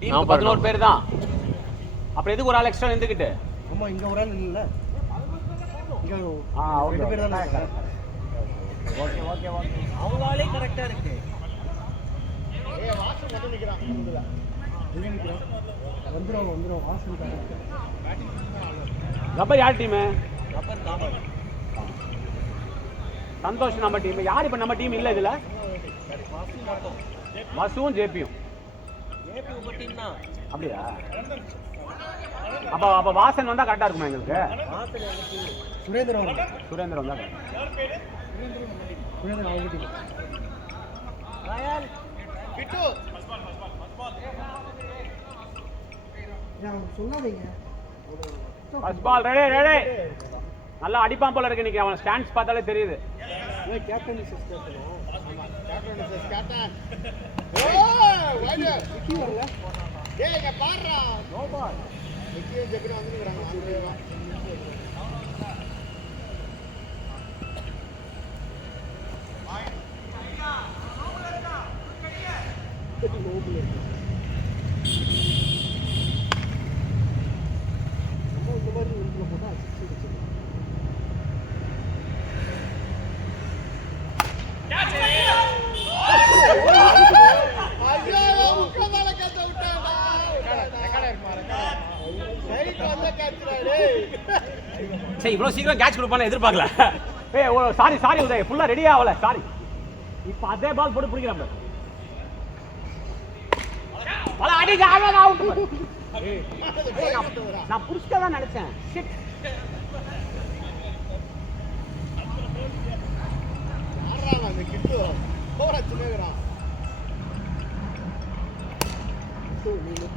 டீமுக்கு 11 பேர் தான். அப்புறம் எதுக்கு ஒரு ஆள் எக்ஸ்ட்ரா நின்றுக்கிட்டு? ஆமா, இங்க ஒரு ஆள் இல்ல. இங்க ஓகே ரெண்டு பேர் தான் இருக்காங்க. Okay okay okay. அவங்க ஆளே கரெக்டா இருக்கு. வாசல் கட்ட நிக்கிறான். எங்க நிக்கிறான்? வந்துரும் வாசல் கட்ட. ரப்பர் யார் டீம்? ரப்பர் காமல். சந்தோஷ் நம்ம டீம். யார் இப்ப நம்ம டீம் இல்ல இதுல? வாசல் மட்டும். வசுவும் ஜேபியும். ஜேபி உங்க டீம் தான். அப்படியா? அப்ப வாசன் வந்தா கரெக்டா இருக்குமா எங்களுக்கு? வாசல் எங்க டீம். சுரேந்திரன் வந்தா. சுரேந்திரன் வந்தா. சுரேந்திரன் அவங்க டீம். ராயல் கிட்டு. நான் சொல்லாதீங்க. First ball ready. நல்லா அடிப்பான் போல இருக்கு இன்னைக்கு. அவன் ஸ்டாண்ட்ஸ் பார்த்தாலே தெரியுது. ஏய் கேப்டன் மிஸ்ஸஸ் கேப்டன். ஆமா, கேப்டன் மிஸ்ஸஸ் கேப்டன். வைடர் விக்கி வரல. டேய் இங்க பாருடா. No ball. விக்கி ஜெபின வந்துங்கறாங்க. சரி, இவ்வளவு சீக்கிரம் கேட்ச் கொடுப்பானு எதிர்பார்க்கல. ஏய் சாரி உதய், ஃபுல்லா ரெடி ஆகல. சாரி. இப்ப அதே பால் போட்டு பிடிக்கிறான் பாரு. வல அடிங்க, அவன் அவுட். நான் புடிச்சதா தான் நினைச்சேன். ஷிட். ஆறாங்க அந்த கிட்டு. போறா சின்னங்கடா.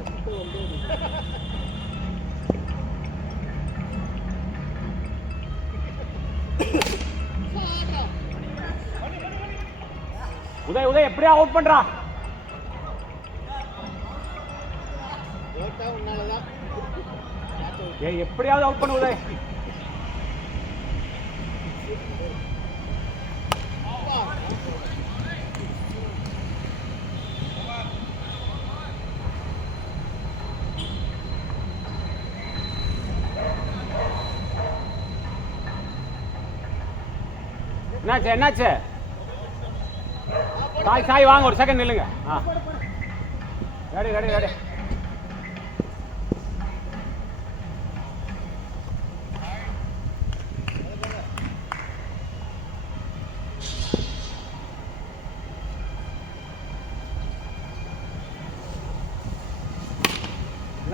கிட்டு வந்து உதய் எப்படியா அவுட் பண்றா? ஓட்டா உன்னாலதான். ஏய் எப்படியாவது அவுட் பண்ணு உதய். என்னாச்சு? சாய் வாங்க, ஒரு செகண்ட் நில்லுங்க. ரெடி.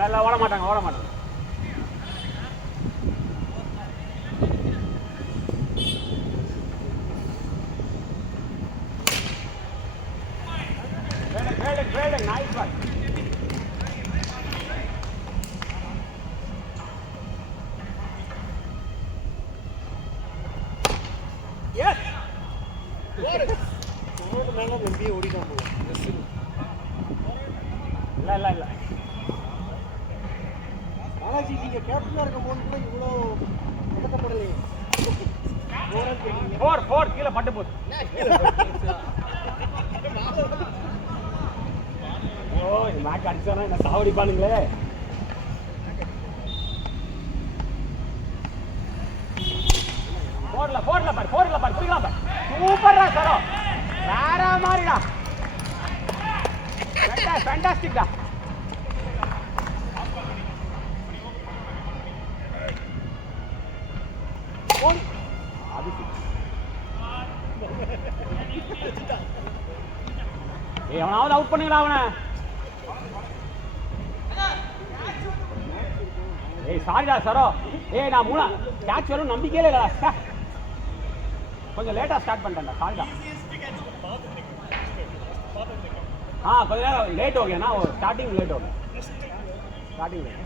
இல்லை ஓட மாட்டாங்க. Great, nice one. Yes. போறது மேல நம்பியே ஓடிட்டான் போல. இல்ல. பாலாஜி நீங்க கேப்டனா இருக்கும்போது கூட இவ்வளோ பதட்டப்படலையே. 4 கீழே பட்டு போகுது. இந்த மேட்ச் அடிச்சானா என்ன சாவடிப்பானுங்களே. போர்ல பாரு பிடிக்கலாம் பாரு. சூப்பர்டா சரோ, வேற மாதிரிடா. ஃபேண்டாஸ்டிக்டா. அது அவனாவது அவுட் பண்ணுங்களா அவனை. ஏய் சாரிடா சரோ. ஏய் நான் கேட்ச் வரும் நம்பிக்கையில இல்லடா. கொஞ்சம் லேட்டா ஸ்டார்ட் பண்ணிட்டேன்டா. சாரிடா. கொஞ்ச நேரம் லேட் हो गया ना, वो स्टार्टिंग लेट हो गया. Starting late.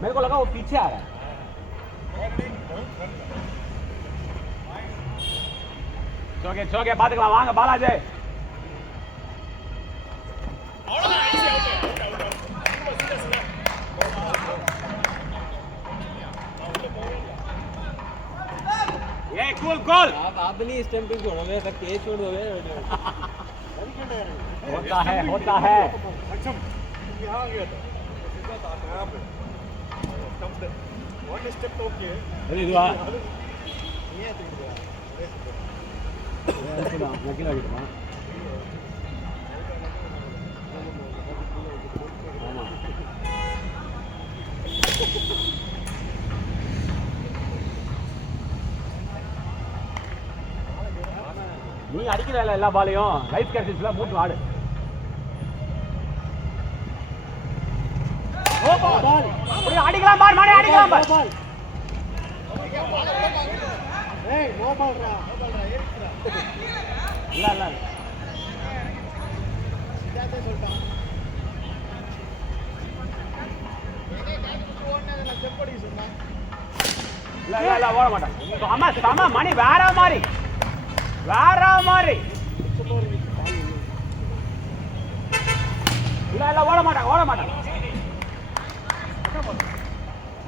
मेरे को लगा वो पीछे आ रहा है. சோகே பாத்துக்கலாம் வாங்க பாலாஜி. ये कूल आप नहीं स्टंपिंग छोड़ो, मैं तक के छोड़ दो होता है सक्षम यहाँ आ गया था सीधा था यहाँ पे स्टंप वन स्टेप ओके अरे இதுவா ये तो நான் கீழ வைக்கணுமா ஆமா நீ அடிக்கிறல எல்லா பாலையும் லைஃப் கேர்ஸ்ல மூட்டு ஆடு ஓ பால் அப்படியே அடிக்கலாம் பால் மானே அடிக்கலாம் பால் ஏய் நோ பால் ரா ஏறிச்சுடா இல்ல இல்ல சிதாதே சொல்லிட்டான் ஏனே காட்டு ஓடுனதுல செப்படி சொன்னா இல்ல ஓட மாட்டான் சம மணி வேற மாதிரி இல்ல ஓட மாட்டான்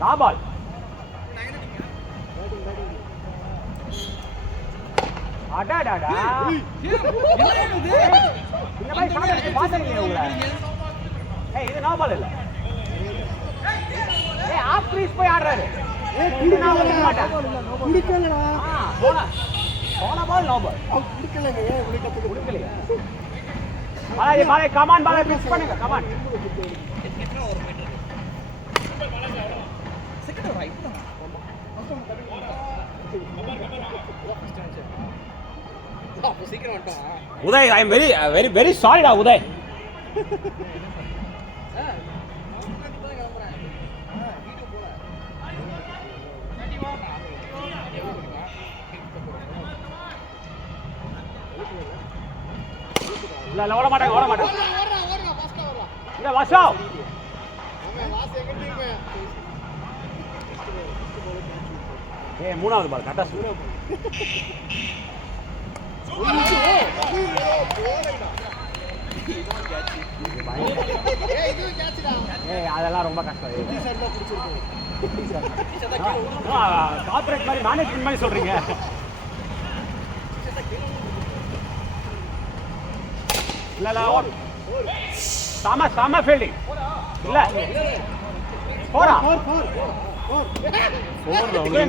ராபால் அடாடாடா இந்த மாதிரி சாப்பிட்டு பாத்தீங்க உங்களை இது நாபால் இல்ல ஆஃப் கிரீஸ் போய் ஆடுறாரு நான் ஒதுக்க மாட்டேன் குடிக்கலடா போன பால் நோ பால் குடிக்கலங்க குடிக்கிறதுக்கு குடிக்கலையா பாலை கமான் பாலை பிக்ஸ் பண்ணுங்க come on Uday I am very very very சாரிடா உதய் இல்ல ஓட மாட்டாங்க ஓடுறா ஃபாஸ்டா ஓடுறா இந்த வாசா அவன் வாஸ் எங்கடி போய் மூணாவது பால் கரெக்டா சூ அதெல்லாம் ரொம்ப கஷ்டம் கார்பரேட் மாதிரி மேனேஜ்மெண்ட் மாதிரி சொல்றீங்க இல்ல சம ஃபீல்டிங் இல்ல போடா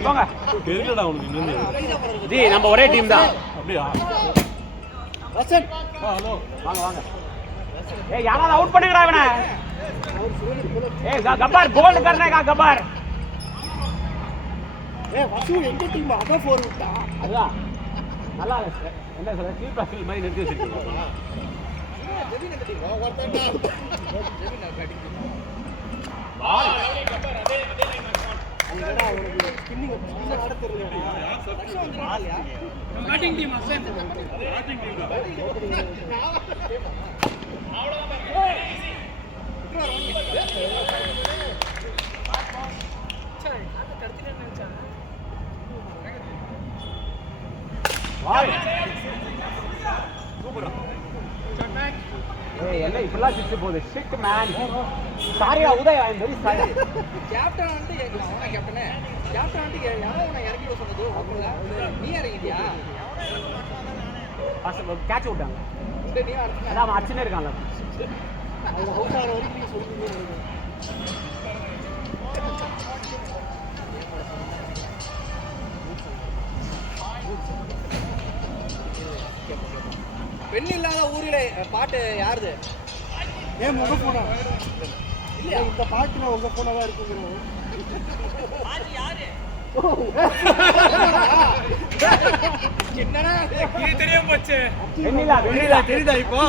போங்க எதுக்குடா உனக்கு ஜி நம்ம ஒரே டீம் தான் அப்படியா வசன் ஹலோ வாங்க யாராவது அவுட் பண்ணுங்கடா இவனை கபார் கோல்ड करने का கபார் வசு எங்க டீம் அத 4 விட்டா அதான் நல்லா என்ன சொல்ற ஸ்லீப்பர் ஃபீல் மாதிரி நிறுத்தி வச்சிருக்கீங்க ஜெவின் எங்க டீம் ஒருத்தன்டா ஜெவின் பேட்டிங் அதே உனக்கு ஸ்பின்னிங் ஆட தெரியல லட்சம் வந்துறாயா பேட்டிங் டீம் அசன் பேட்டிங் டீம் என்ன இப்பெல்லாம் சிக்ஸ் போகுது ஷிட் மேன் சாரியா Uday I am very sorry captain வந்து கேட்கலாம் அவனா கேப்டனே கேப்டன் வந்து யாரோ உன்னை இறக்கி சொன்னது உனக்கு நீ இறங்கிட்டியா கேட்ச் விட்டாங்க இந்த நீ அடிச்சா அதான் அவன் அடிச்சுனே இருக்கான்ல அவங்க அவுட் ஆற வரைக்கும் நீ சொல்லுவீங்க பெண் இல்லாத ஊரிலே பாட்டு யாருது ஏன் உங்க போனா இல்ல இந்த பாட்டுல உங்க போனா தான் இருக்குங்க என்னடா இது தெரியாம போச்சு வெண்ணிலா தெரியுதா இப்போ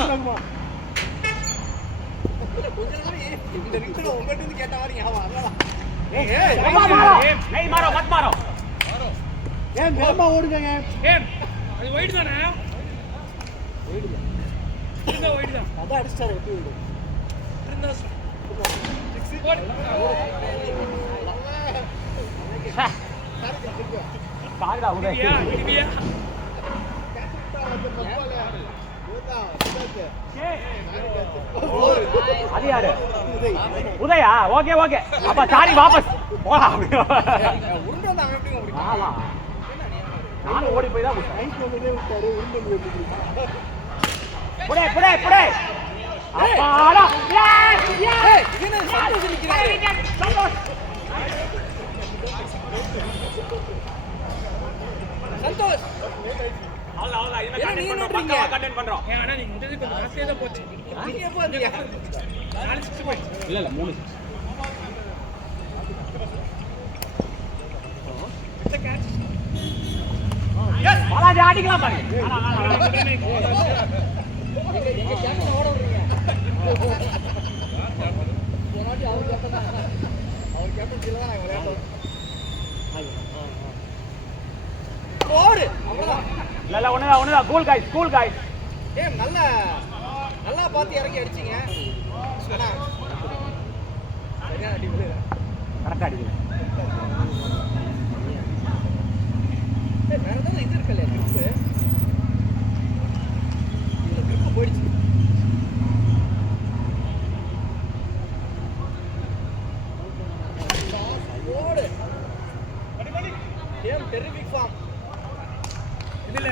கொஞ்ச நேரம் இந்த ரிங்ல உங்ககிட்ட இருந்து கேட்ட மாதிரி ஞாபகம் नहीं मारो मत मारो ஏன் வேகமா ஓடுங்க ஏன் அது வைட் தானே இந்த வைட் தான் அத அடிச்சாரு எப்படி ஓடு இருந்தா சாரிடா உதய் இடியா அது யாரு உதயா ஓகே ஓகே அப்ப சாரி வாபஸ் போலாம் உருண்டு வந்தா அவன் எப்படி முடியும் ஆமா நானும் ஓடி போய் தான் விட்டேன் ரைட் வந்ததே விட்டாரு உருண்டு வந்து புடே புடே புடே அப்பாடா எஸ் ஏய் இது என்ன சந்தோஷ் நிக்கிறாரு சந்தோஷ் சந்தோஷ் அவ்வளவு இனிமே ஏன் நீ கண்டென்ட் பண்றோம் நோட்றீங்க? பக்காவா கண்டென்ட் பண்றோம் ஆனா நீங்க முந்தது கொஞ்சம் ஆசையா தான் போச்சு நீங்க எப்போ வந்தீங்க 4 6 போயிடுச்சு இல்ல இல்ல 3 இந்த கேட்ச் பாலாஜி அடிக்கலாம் பாருங்க எங்க கேப்டன் ஓட விடுறீங்க போனாட்டி அவர் கேப்டன் தான் அவர் கேப்டன் கீழ தான் விளையாடுறோம் ஓடு அவ்வளவுதான் இல்ல இல்ல ஒண்ணுதான் கூல் गाइस ஏய் நல்லா பார்த்து இறங்கி அடிச்சீங்க ஆனா சரியான அடி விழுல கரெக்டா அடிக்கல ஏய் வேற ஏதாவது இது இருக்கல grip இதுல grip போயிடுச்சு ஓடு ஏம் டெரிபிக் ஃபார்ம் இதுல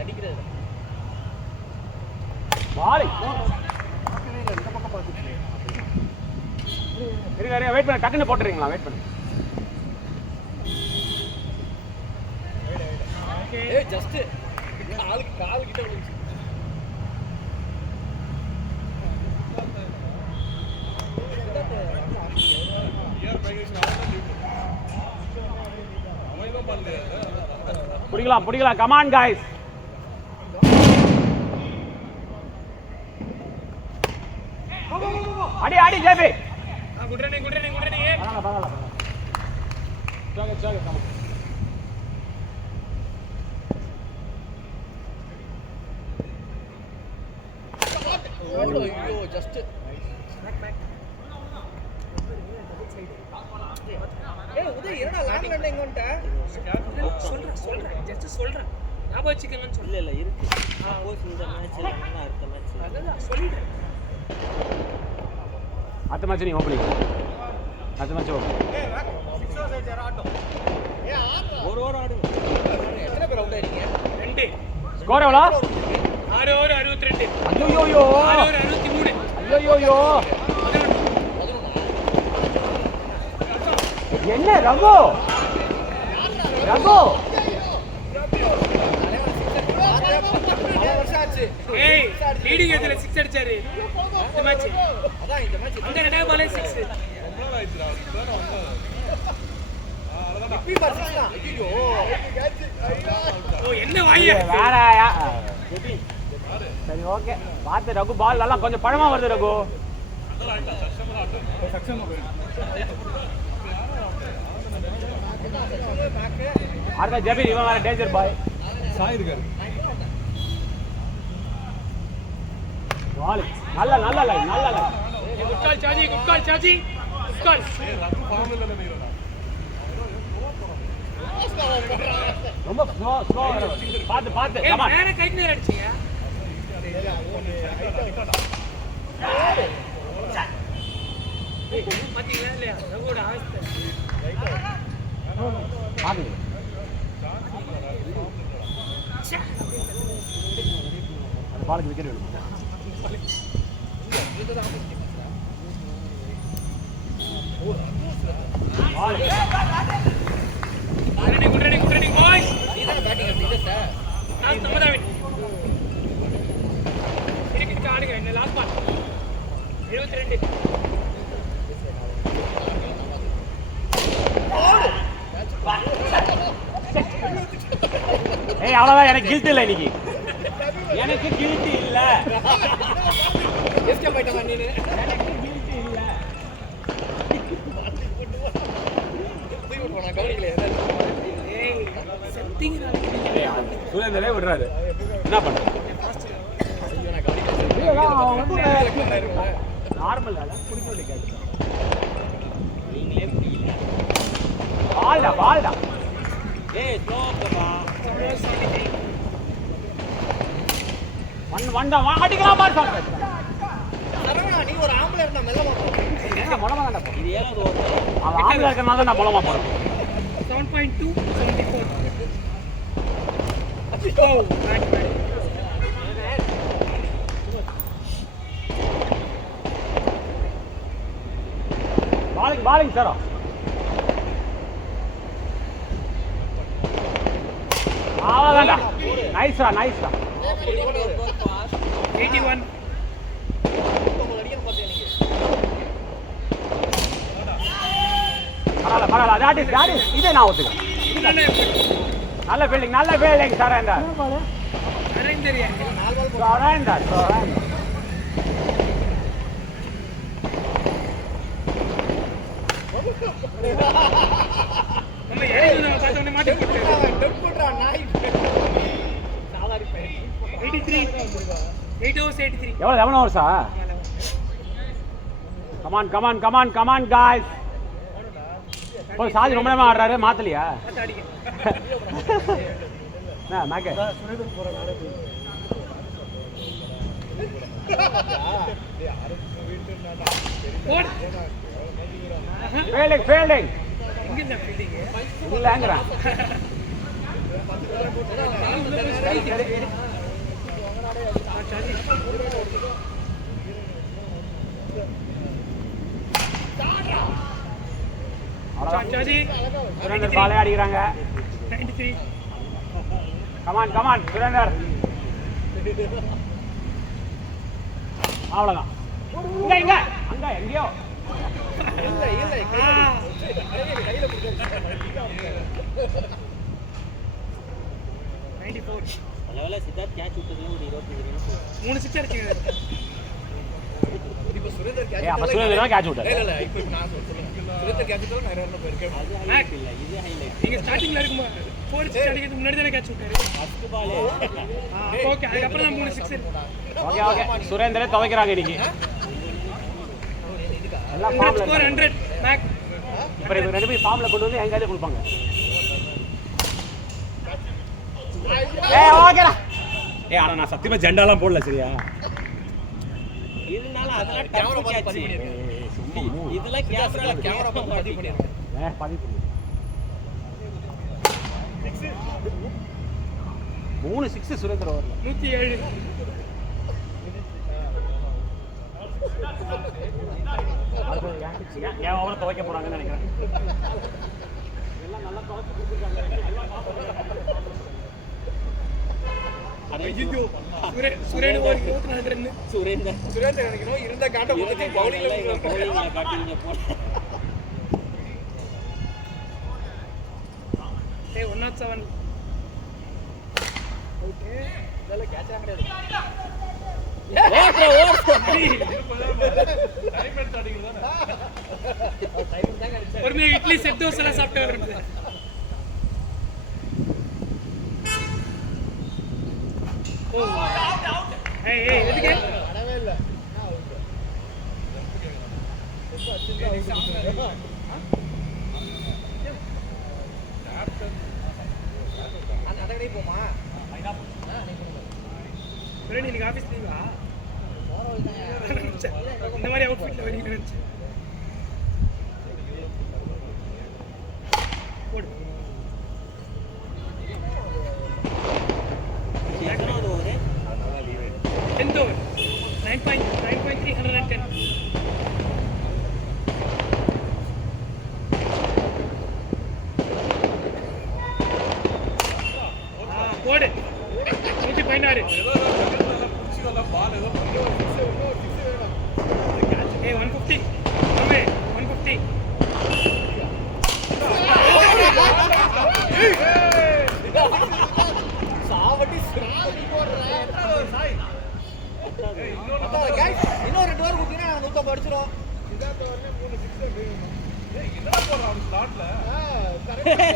அடிக்கிறது பால் இருங்க வெயிட் பண்ணு டக்குன்னு போட்டுறீங்களா வெயிட் பண்ணு ஏய் ஜஸ்ட் கால் கிட்ட விழுந்துச்சு பிடிக்கலாம் கமான் गाइस அடி ஜேபி குட்ரனே பரவாயில்ல சாக கமான் ஓடு ஐயோ ஜஸ்ட் ஏய் உதய் என்னடா லாங் லண்ட எங்க வந்துட்ட சொல்றேன் ஜஸ்ட் சொல்றேன் ஞாபகம் வச்சுக்கங்கன்னு சொல்லு இல்ல இருக்கு சப்போஸ் இந்த மேட்ச் இல்லைன்னா அடுத்த மேட்ச் அதான் சொல்லிட்டேன் அடுத்த மேட்ச் நீ ஓப்பனிங் அடுத்த மேட்ச் ஓப்பன் ஒரு ஓவர் ஆடுங்க எத்தனை பேர் அவுட் ஆயிருக்கீங்க 2 ஸ்கோர் எவ்வளோ 6 ஓவர் 62 ஐயோ 6 ஓவர் 63 ஐயோ என்ன ரகு வருஷம் ஆச்சு ஏய் லீடிங் எதுல 6 அடிச்சாரு இந்த மேட்ச் அதான் இந்த மேட்ச் அந்த ரெண்டாவது பாலே 6 இப்பி பார் 6 தான் ஐயோ ஓ என்ன வாய்யா வேறயா சரி ஓகே பார்த்து ரகு பால் நல்லா கொஞ்சம் பழமா வருது ரகு அடுத்த ஜெபி இவன் வேற டேஞ்சர் பாய் சாய் இருக்காரு பால் நல்ல லைன் குட்கால் சாஜி குட்கால் ரத்து ஃபார்ம் இல்ல நினைக்கிறேன் ரொம்ப ஸ்லோ பார்த்து ஏய் கமான் மேல கைக்கு நேரா அடிச்சியா பாத்தீங்களா இல்லையா ரகுவோட அவஸ்தை பாத்து அந்த பாலுக்கு விக்கெட் வேணும் குட்ரனிங் பாய்ஸ் நீதான் பேட்டிங் எடுத்து சார் நான் தமதாவின் கிரிக்கெட் ஆடுங்க என்ன லாஸ்ட் பால் 72 ஏய் அவ்வளவுதான் எனக்கு கில்ட் இல்ல இன்னைக்கு எனக்கு கில்ட் இல்ல எஸ்கேப் ஆயிட்டமா நீனு எனக்கு கில்ட் இல்ல போய் போனா கவனிக்கல ஏய் செட்டிங் சுரேந்தரே விடுறாரு என்ன பண்ற ஐயோ நான் கவனிக்கல நார்மல் அல்ல குடிக்க வேண்டிய கேட்டு நீங்களே புரியல பால்டா ஏய் ஸ்லோப்பா வண்டா அடிக்கலாம் பாரு சார் சரவணா நீ ஒரு ஆம்பளை இருந்தா மெல்ல மாட்டோம் என்ன மொளமா தான்டா போ இது 7வது ஓவர் அவன் ஆம்பளை இருக்கறனால தான் நான் மொளமா போறேன் 7.2 74 ஓ பேட் பாலிங் சார். அவ்வளோதான்டா. நைஸ்டா நைஸ்டா. 81. பரவாயில்ல that is இதே நான் ஒத்துக்கிறேன். நல்ல ஃபீல்டிங் சரேண்டர். நம்ம இறங்கி பார்த்த உடனே மாட்டி போட்டு டெப் பண்றா நாய். 83. 8 overs 83. எவ்வளவு 11 hours? Come on guys. ஒரு சாதி ரொம்ப நேரமா ஆடுறாரு, மாத்தலையா? நான் மேக்கே ஃபீல்டிங் எங்க இந்த ஃபீல்டிங் இல்லங்கறா. சாச்சாஜி சுரேந்தர் பாலே அடிக்கிறாங்க. 93. கமான் சுரேந்தர். அவ்வளவுதான். இங்க அங்க எங்கயோ இல்ல கையில பிடிச்சாரு. 94. நல்ல சித்தார்த் கேட்ச் விட்டதுல ஒரு 25 ரன். 3 சிக்ஸ் அடிச்சீங்க. இப்ப சுரேந்தர் ஏய் அப்ப சுரேந்தர் தான் கேட்ச் விட்டாரு. இல்ல இப்ப நான் சொல்றேன். சுரேந்தர் கேட்ச் விட்டாலும் நான் ரன் போயிருக்கேன். அது ஹைலைட் இல்ல, இது ஹைலைட். நீங்க ஸ்டார்டிங்ல இருக்கும்போது 4 சிக்ஸ் அடிக்கிறதுக்கு முன்னாடி தானே கேட்ச் விட்டாரு. ஃபர்ஸ்ட் பால் ஓகே அதுக்கப்புறம் தான் 3 சிக்ஸ். ஓகே சுரேந்தரே துவைக்கிறாங்க இன்னைக்கு. எல்லாம் ஃபார்ம்ல ஸ்கோர் 100 பேக். இப்போ ரெண்டு பேரும் ஃபார்ம்ல கொண்டு வந்து எங்க கையில கொடுப்பாங்க. ஏய் ஓகேடா. ஏய் ஆனா நான் சத்தியமா ஜெண்டாலாம் போடல சரியா? இதனால அதெல்லாம் கேமரா டஃப் பார்த்து கேட்ச். பண்ணிடுறேன். இதெல்லாம் கேமரா பார்த்து பதிவு பண்ணிடுறேன். பதிவு 3 6 சுரேந்தர் ஓவர்ல 107. ஏன் ஓவர துவைக்க போறாங்கன்னு நினைக்கிறேன். எல்லாம் நல்லா துவைச்சு கொடுத்துருக்காங்க. சுரேன் ஒரு 24 ரன். சுரேந்தர் நினைக்கணும் இருந்த காட்ட கொடுத்து பவுலிங்ல பவுலிங்ல காட்டுவீங்க போல. ஏய் 107. ஓகே இதெல்லாம் கேட்ச் கிடையாது. ஒரு இட்லி செட் தோசை எல்லாம் சாப்பிட்டு வரணும். ஏய் எதுக்கு அடவே இல்ல. அந்த கடை போமா. சுரேன் இன்னைக்கு ஆபீஸ் லீவா? இந்த மாதிரி அவுட்ஃபிட்ல வரீங்கன்னு நினைச்சேன். போடு. எத்தனாவது ஓவர்? 10th over. 9.310. போடு. 116. Hey 150. Away 150. சாவடி போடுறேன். இன்னும் 2 வாரம் குத்தினா 150 அடிச்சிரும்.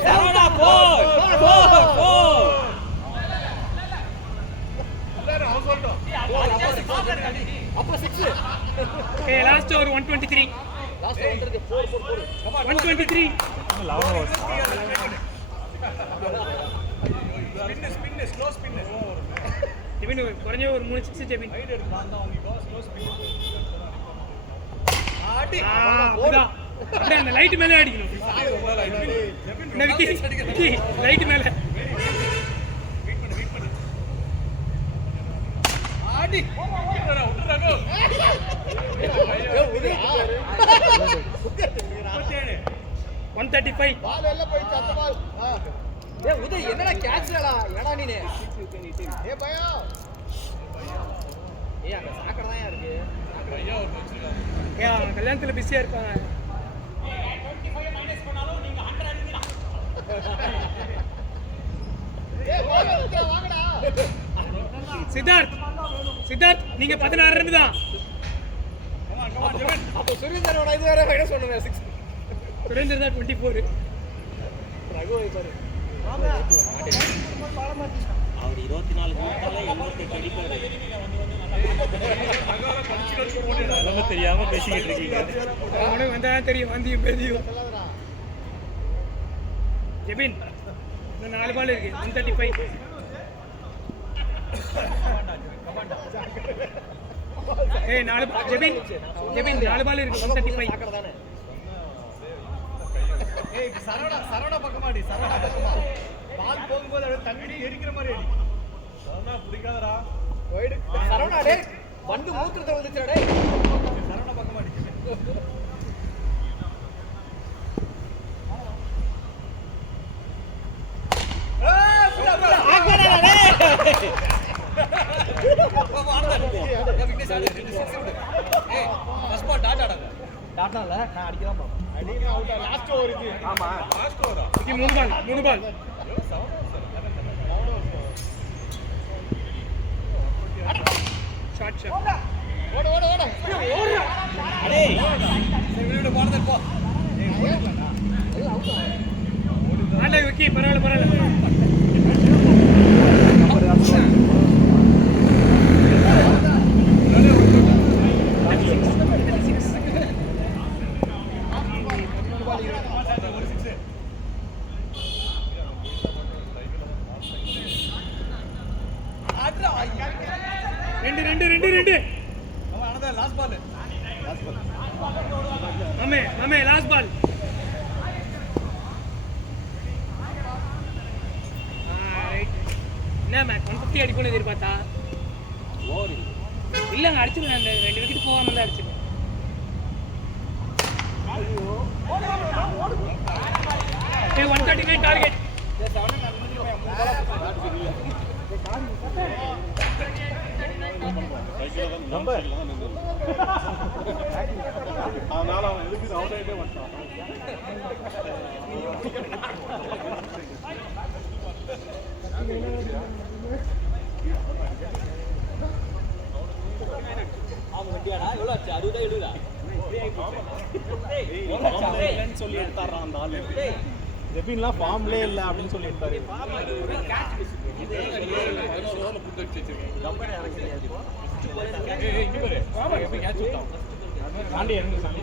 சரவணா போர். அப்ப 6. Okay, last over 123. லாஸ்ட் வந்துருக்கு 4. 123. ஜெபின் குறைஞ்ச ஒரு 3 6 ஜெபின். அப்படிதான். அப்படியே அந்த லைட் மேலே அடிக்கணும். இந்த விக்கி லைட் மேலே. 135. பால் எல்லாம் போயிடுச்சு அந்த பால் ஏய் உதய் என்னடா கேட்ச்லடா ஏடா நீனே ஏ பையா ஏய் அங்க சாக்கடை தான் இருக்கு ஐயா ஒரு வச்சிருக்காங்க ஏன் அவன் கல்யாணத்துல பிஸியா இருப்பாங்க. ஏ பால் எடுத்துடா வாங்கடா சித்தார்த் நீங்க 16 ரன் தான். அப்ப சுரேந்தரோட இது வேற மைனஸ் பண்ணுங்க 6 சுரேந்தர் தான் 24. ரகுவை பாரு அவர் 24 நிமிஷத்துல 88 அடிப்பாரு. எல்லாமே தெரியாம பேசிக்கிட்டு இருக்கீங்க. உனக்கு வந்தா தெரியும் வந்தியும் பேதியும். ஜெபின் இன்னும் 4 பால் இருக்கு 135. ஏய் 4 ஜெபின் 4 பால் இருக்கு 135. சாக்கடை தானே ஏய் சரவணா பக்கமாடி சரவணா பக்கமா பால் போகும்போது அப்படியே தண்ணி எரிக்கிற மாதிரி அடி சரவணா பிடிக்காதடா போய்டு சரவணா டேய் வண்டு மூத்திரத்தை வந்துச்சுடா டேய் சரவணா பக்கமாடி டாட்டால நான் அடிக்கலாம் பாப்பேன் அடினா அவுட் லாஸ்ட் ஓவர் இது ஆமா லாஸ்ட் ஓவரா இது 3 பால் ஷாட் ஓடு ஓடு ஓடு அடே சரி விடு போறத போ ஆண்டே விக்கி பரவாயில்ல ரெண்டு அவன் அனதா லாஸ்ட் பால் மாமே லாஸ்ட் பால். என்ன மேட்ச் 150 அடிக்கணும் எதிர்பார்த்தா ஓடி இல்லங்க அடிச்சிருக்கேன். அந்த 2 விக்கெட் போகாம தான் அடிச்சிருக்கேன். ஏய் 139 டார்கெட். அதனால அவன் எதுக்கு அவுட் ஆயிட்டே வந்துட்டான் அவன் வண்டியாடா எவ்வளவு ஆச்சு 60 70 சொல்லி எடுத்தாரான் அந்த ஆளு. ஜெபின்லாம் ஃபார்ம்லே இல்ல அப்படின்னு சொல்லி எடுத்தாரு. சாண்டி இறங்கு சாண்டி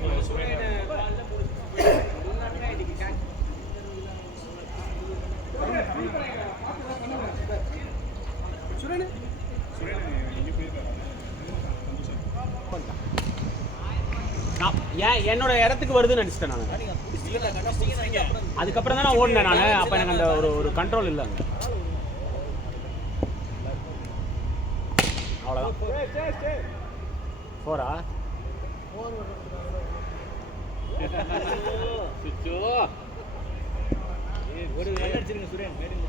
என்னோட இடத்துக்கு வருதுன்னு நினைச்சிட்டேன் நான். அதுக்கப்புறம் தான் நான் ஓடினேன் நான். அப்ப எனக்கு அந்த ஒரு கண்ட்ரோல் இல்லை அங்க. அவ்வளோதான். போரா ஒரு ரன் அடிச்சிருங்க சுரேன் மேடிங்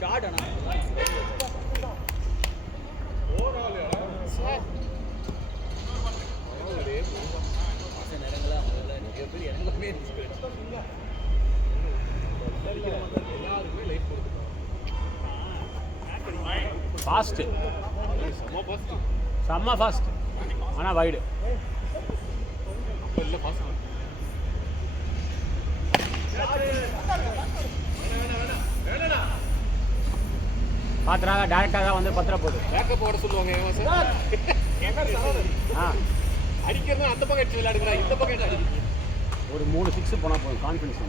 ஷாட் அண்ணா ஃபாஸ்ட் செம்ம ஃபாஸ்ட் ஆனா வைடு பாத்துறாங்க டைரக்டாக வந்து பத்திர போகுது. பேக்கப் போட சொல்லுவாங்க சார் அடிக்கிறது அந்த பக்கம் அடிச்சு விளையாடுறா இந்த பக்கம் அடிச்சு ஒரு 3 6 போனா போதும் கான்ஃபிடன்ஸ்.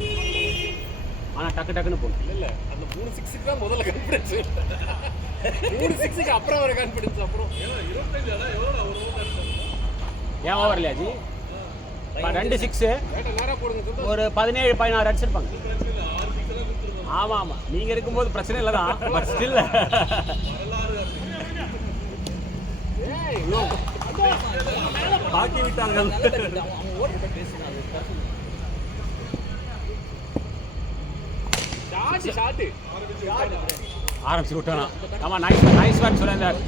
ஆனா டக்குன்னு போகும். இல்ல அந்த 3 6க்கு தான் முதல்ல கான்ஃபிடன்ஸ் 3 6க்கு அப்புறம் வர கான்ஃபிடன்ஸ் அப்புறம் 25 அதான் எவ்வளவு ஒரு ஓவர் ஏன் ஓவர் இல்லையா ஜி? 2 6 நேரா போடுங்க ஒரு 17 16 ரன்ஸ் இருப்பாங்க. ஆமா நீங்க இருக்கும்போது பிரச்சனை இல்லை தான். பட் ஸ்டில் தாக்கி விட்டார்கள். நல்ல தட்டு அவன் ஓடிட்ட பேசுனா அது ஷாட் ஆரம்பிச்சு விட்டானா. ஆமா நைஸ் நைஸ் ஒன் சுரேந்தர்.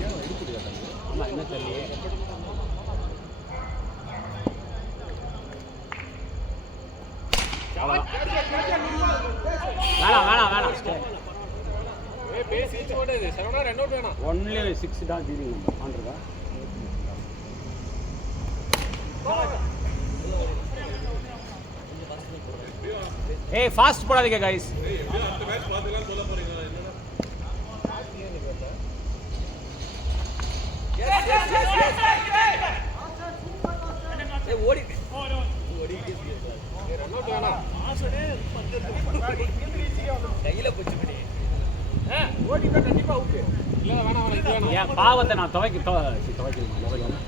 ஆமா என்ன தெரியலையே. வேணாம் பேசி ஓடாது சரவணா ரன் அவுட் வேணாம். ஒன்லி 6 தான் ஜீரிங் ஆன்றதா. ஏய் ஃபாஸ்ட் போடாதீங்க गाइस. அடுத்த மேட்ச் பாத்துலாம் சொல்ல போறீங்க என்னன்னா ஓடி ரன் அவுட் வேணாம். கையில போச்சு மணி ஓடிட்டா கண்டிப்பா அவுட். இல்ல வேணாம் இது வேணாம். ஏன் பாவத்தை நான் துவைக்கணும் மொபைல் வேணா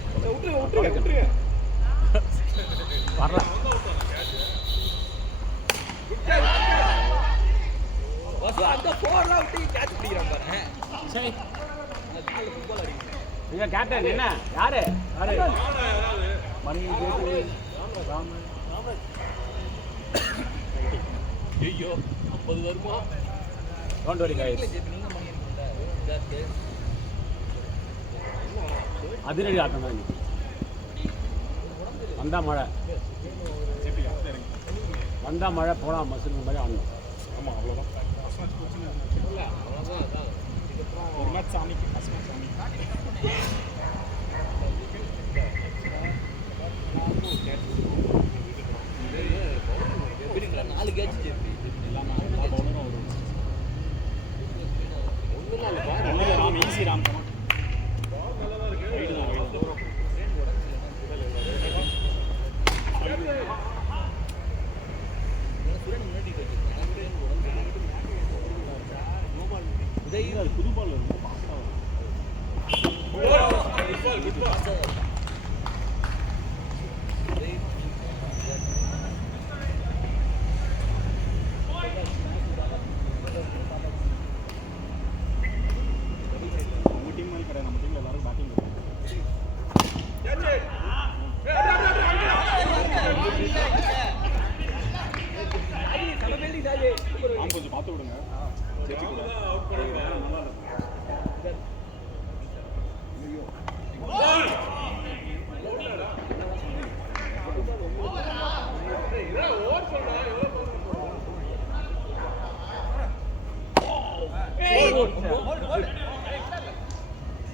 விட்டுருங்க. வரல. வசு அந்த போர்லாம் விட்டு கேட்ச் பிடிக்கிறான் பாரு. சரி நீங்க கேப்டன் என்ன யாரு மணி ராம ஐயோ 50 வருமா? Don't worry guys. நீங்க மணி என்ன அதிரடி ஆட்டம் தான் இன்னைக்கு. வந்தா மழை போனா மசுங்க மாதிரி ஆடணும். ஆமா அவ்வளவுதான். இல்ல அவ்வளவுதான் அதான். ஒரு மேட்ச் சாமிக்கு ஃபர்ஸ்ட் மேட்ச் சாமி. எப்படிங்களா 4 கேட்ச் ஜெபி எல்லாமே எல்லா பவுலரும் ஒரு ஒண்ணுல இல்ல பாரு. ராம் ஈஸி ராம் போனா. ரைட் தான் ரைட் தான். உதய் புது பால் ரொம்ப ஃபாஸ்டா வரும். நம்ம டீம் மாதிரி கிடையாது. நம்ம டீம்ல எல்லாரும் பேட்டிங் ராம் கொஞ்சம் பார்த்து விடுங்க. ஜெபி கூட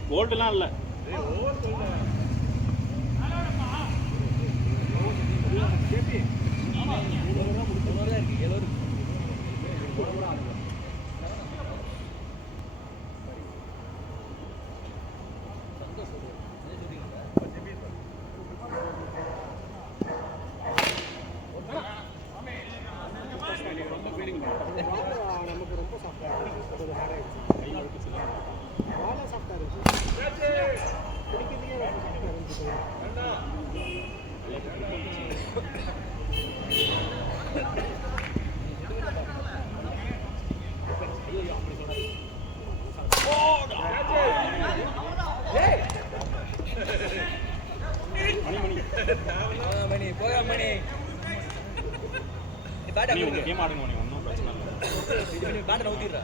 கோல்டுலாம் இல்லை. நமக்கு ரொம்ப சாஃப்டா இருக்கு. ஒரு ஹேர் ஆயிடுச்சு. கை வழுக்கு சரியா பாலா சாஃப்டா இருக்கு. பிடிக்கிறதுக்கே ரொம்ப சாஃப்டா இருந்துச்சு. மணி போயா மணி பேட் நீ உங்க கேம் ஆடுங்க மணி, ஒன்றும் பிரச்சனை இல்லை. பேட் நவுத்திடுறா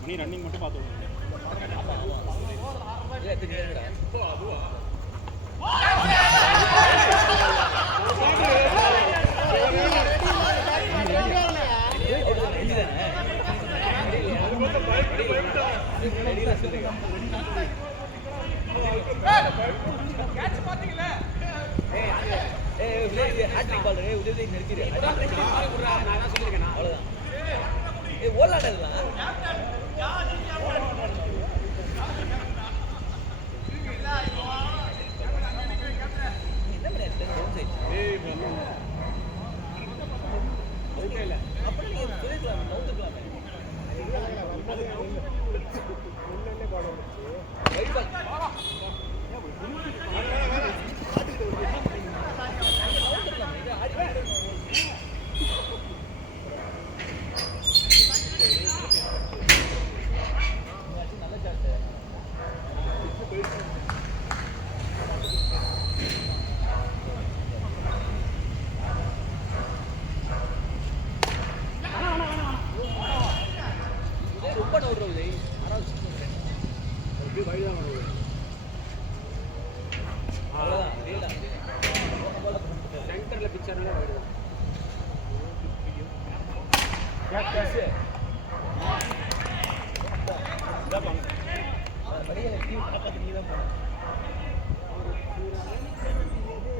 மணி ரன்னிங் மட்டும் பார்த்து விடுங்க.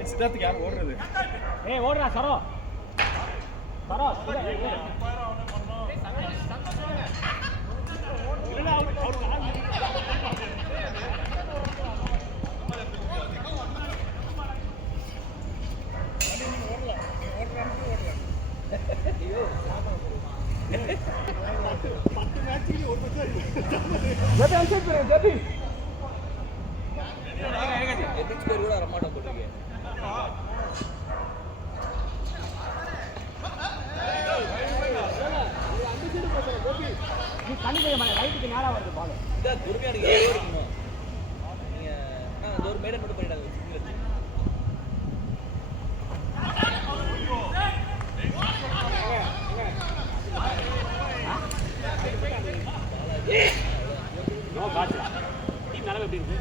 சித்தார்த்துக்கு யார் ஓடுறது? ஏய் ஓடுறா சரோ சரோ எபிக் ஸ்கோர் கூட வரமாட்டோம் போட்டுருக்கேன். நீ கண்ணு போய் ரைட்டுக்கு நேரா வருது பால் இதான் துர்மையானுக்கு ஏன் ஓடிக்கணும் நீங்க அந்த ஒரு மேடன் மட்டும் பண்ணிட்டாங்க நோ காட்சி டீம் நிலவு எப்படி இருக்கு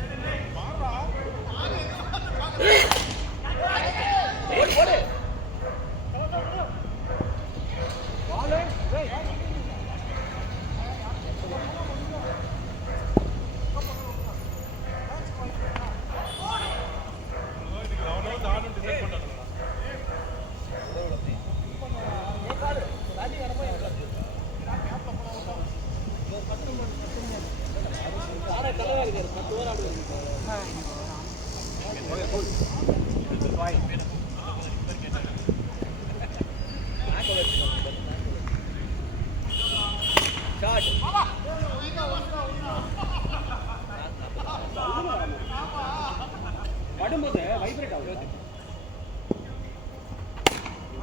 படும்போது வைப்ரேட் ஆகுது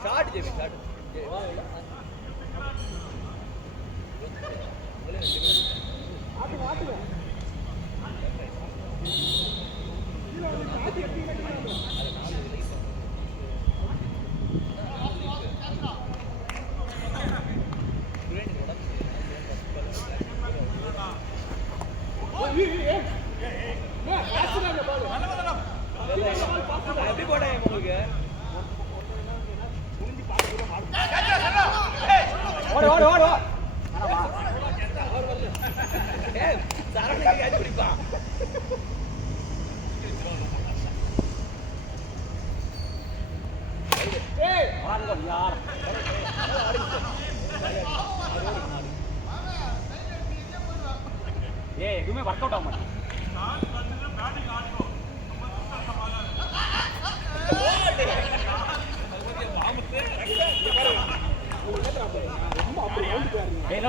ஷாட் ஜெமி ஷாட் எப்படி போட்டேன் உங்களுக்கு ஓடு ஓடு ஓடு சரவணனுக்கு கேட்ச் பிடிப்பான் யார் ஏய் எதுவுமே ஒர்க் அவுட் ஆக மாட்டேன்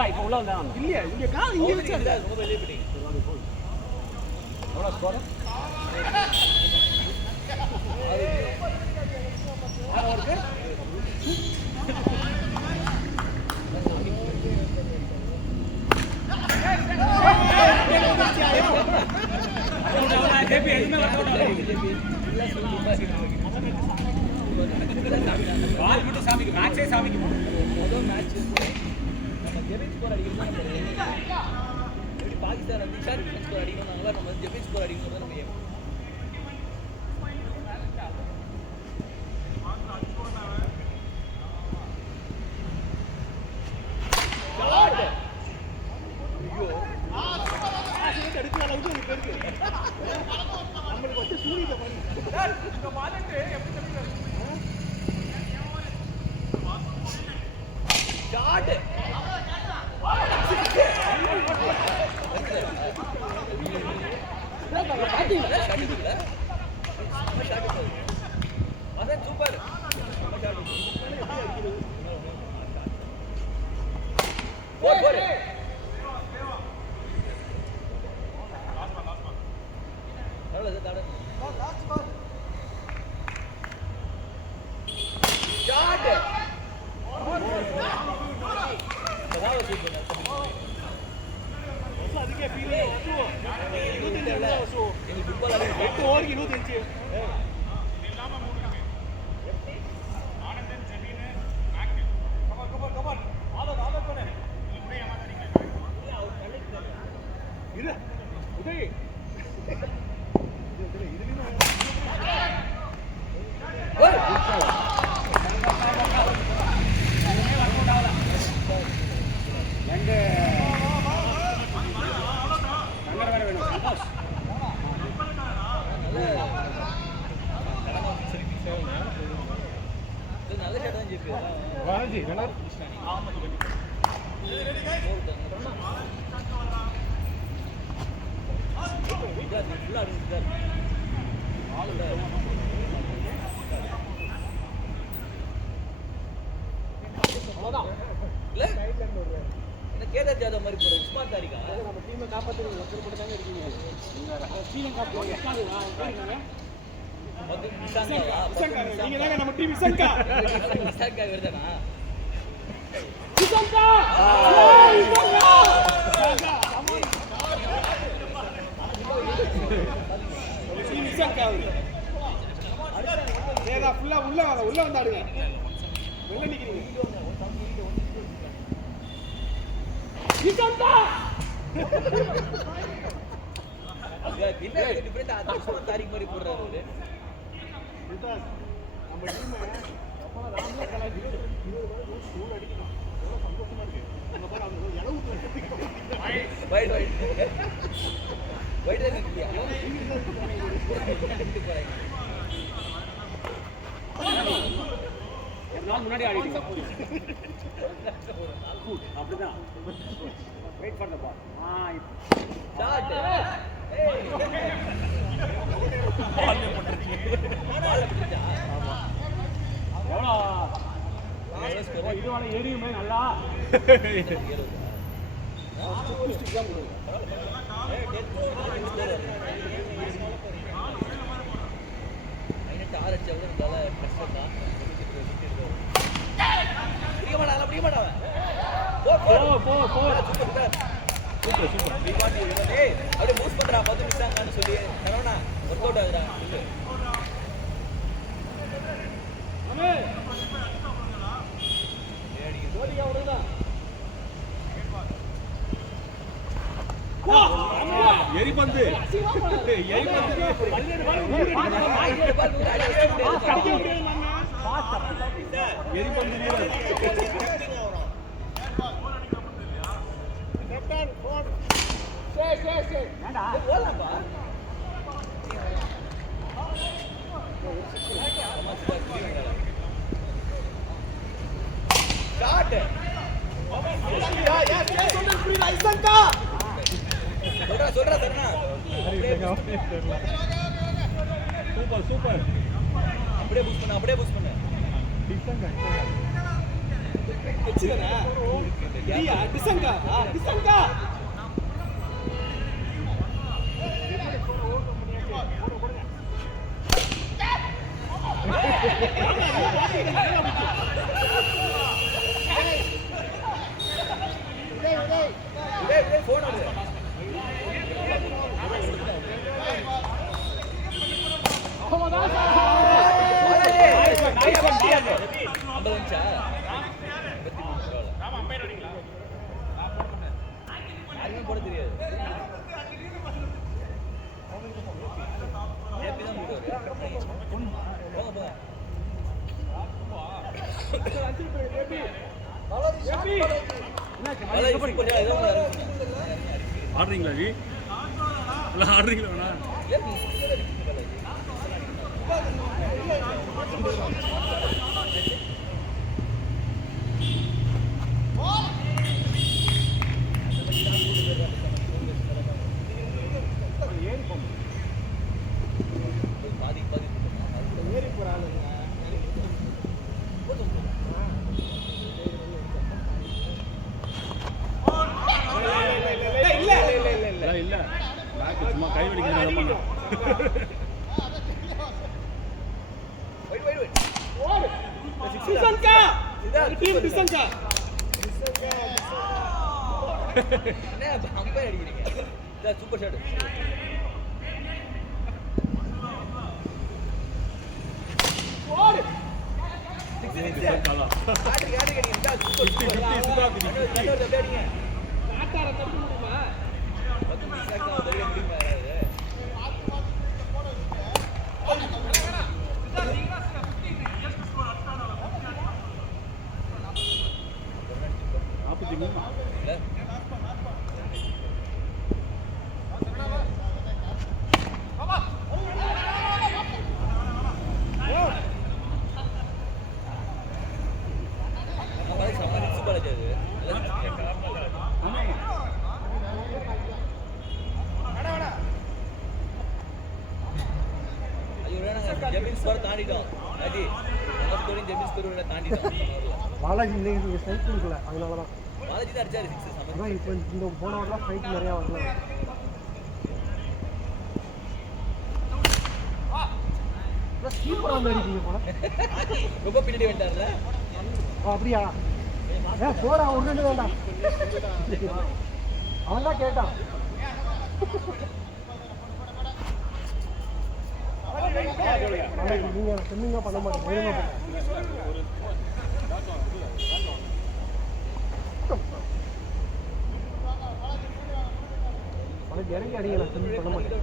இப்போ உள்ள வந்தேன் இல்லையா இங்க கால் இங்க வச்சு ரொம்ப வெளியே போயிட்டீங்க எவ்வளோ ஸ்கோர் பால் மட்டும் சாமிக்கு மேட்சே சாமிக்கு முதல் மேட்ச் நம்ம ஜெபின் ஸ்கோர் அடிக்கணும் எப்படி பாகிஸ்தான் வந்து ஷார்ட் ஸ்கோர் அடிக்கணும்னாங்களா நம்ம வந்து ஜெபின் ஸ்கோர் அடிக்கணும் தான் நம்ம ஏம் எடுக்கிற அளவுக்கு இருக்கு நம்மளுக்கு வந்து சூரியத்தை பண்ணி ஷாட் அதான் சூப்பர் ಅದಕ್ಕೆ ಫೀಲ್ ಎಷ್ಟು ಓವರ್ಗೆ 25 ಉದಯ್ ஃபுல்லா அடிச்சிட்டாரு ஆளுட இல்ல என்ன கேதார் ஜாதவ் மாதிரி போற உஸ்மான் தாரிகா நம்ம டீமை காப்பாத்துறது ஒருத்தர் மட்டும் தாங்க இருக்கீங்க ஸ்ரீலங்கா நீங்க தாங்க நம்ம டீம் இசங்கா இசங்கா வருதானா இசங்கா இசங்கா ஏதா ஃபுல்லா உள்ள வந்தாடுங்க வெளில நிக்கிறீங்க இசங்கா என்ன டிஃபரெண்ட் உஸ்மான் தாரிக் மாதிரி போடுறாரு அவரு நம்ம டீம் அப்பலாம் ராம்ல கலாய் 20 கோல் அடிக்கணும் எவ்வளவு சந்தோஷமா இருக்கு நம்ம பாரு அவங்க இளவு வைட் நிக்கியா ஒரு நாள் முன்னாடி ஆடிட்டு அப்படிதான் வெயிட் பண்ண பால் ஷாட் எவ்வளோ இதுவான எரியுமே நல்லா அப்படியே மூவ் பண்றா 10 நிமிஷம் சொல்லி சரவணா ஒர்க் அவுட் ஆகுறா எரிபந்து போலாம்பா ஷாட் சொல்றா சரணா சூப்பர் அப்படியே புஷ் பண்ணு டிசங்கா போன் வருது போட தெரியாது ஆடுறீங்களா ஜி இல்லை ஆடுறீங்களா வேணா ஏறி போறாங்க இல்ல பேக் சும்மா கை வலிக்கிறது டிசங்கா டீம் டிசங்கா என்ன அம்பையர் அடிக்கிறீங்க சூப்பர் ஷாட் ஜெபின் ஸ்கோர் தாண்டிட்டோம் அஜி நம்ம ஸ்கோரிங் ஜெபின் ஸ்கோர் தாண்டிட்டோம் பாலாஜி இன்னைக்கு ஸ்ட்ரைக் கொடுக்கல அதனால தான் பாலாஜி தான் அடிச்சாரு 6 அதான் இப்போ இந்த போன வாரம் ஸ்ட்ரைக் நிறையா வரல கீப்பர் வந்து அடிப்பீங்க போல ரொம்ப பின்னாடி வந்துட்டார்ல அப்படியா போடா ஒன்று வேண்டாம் அவன் தான் கேட்டான் நீங்க சொன்னீங்க பண்ண மாட்டேன் அவனுக்கு இறங்கி அடிங்க நான் சொன்னி பண்ண மாட்டேன்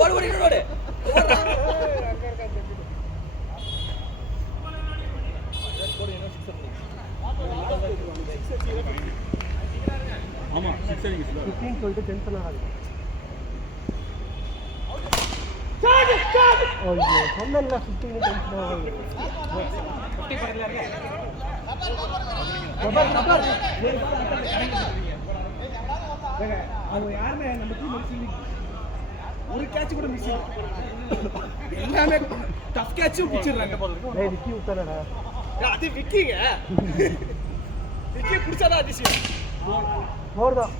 ஓடு ஓடு ஓடு ஆமா 6 அடிங்க 15 சொல்லிட்டு டென்ஷன் ஆகாது ஐயோ சொன்னல 15 டென்ஷன் ஆகாது 50 பக்கத்துல இருக்க அவங்க யாருமே நம்ம டீம் மிஸ் ஒரு கேட்ச் கூட மிஸ் எல்லாமே டஃப் கேட்சும் பிடிச்சிடுறாங்க டேய் விக்கி உத்தரடா அது விக்கிங்க விக்கி பிடிச்சாதான் அதிசயம் மோர்தான்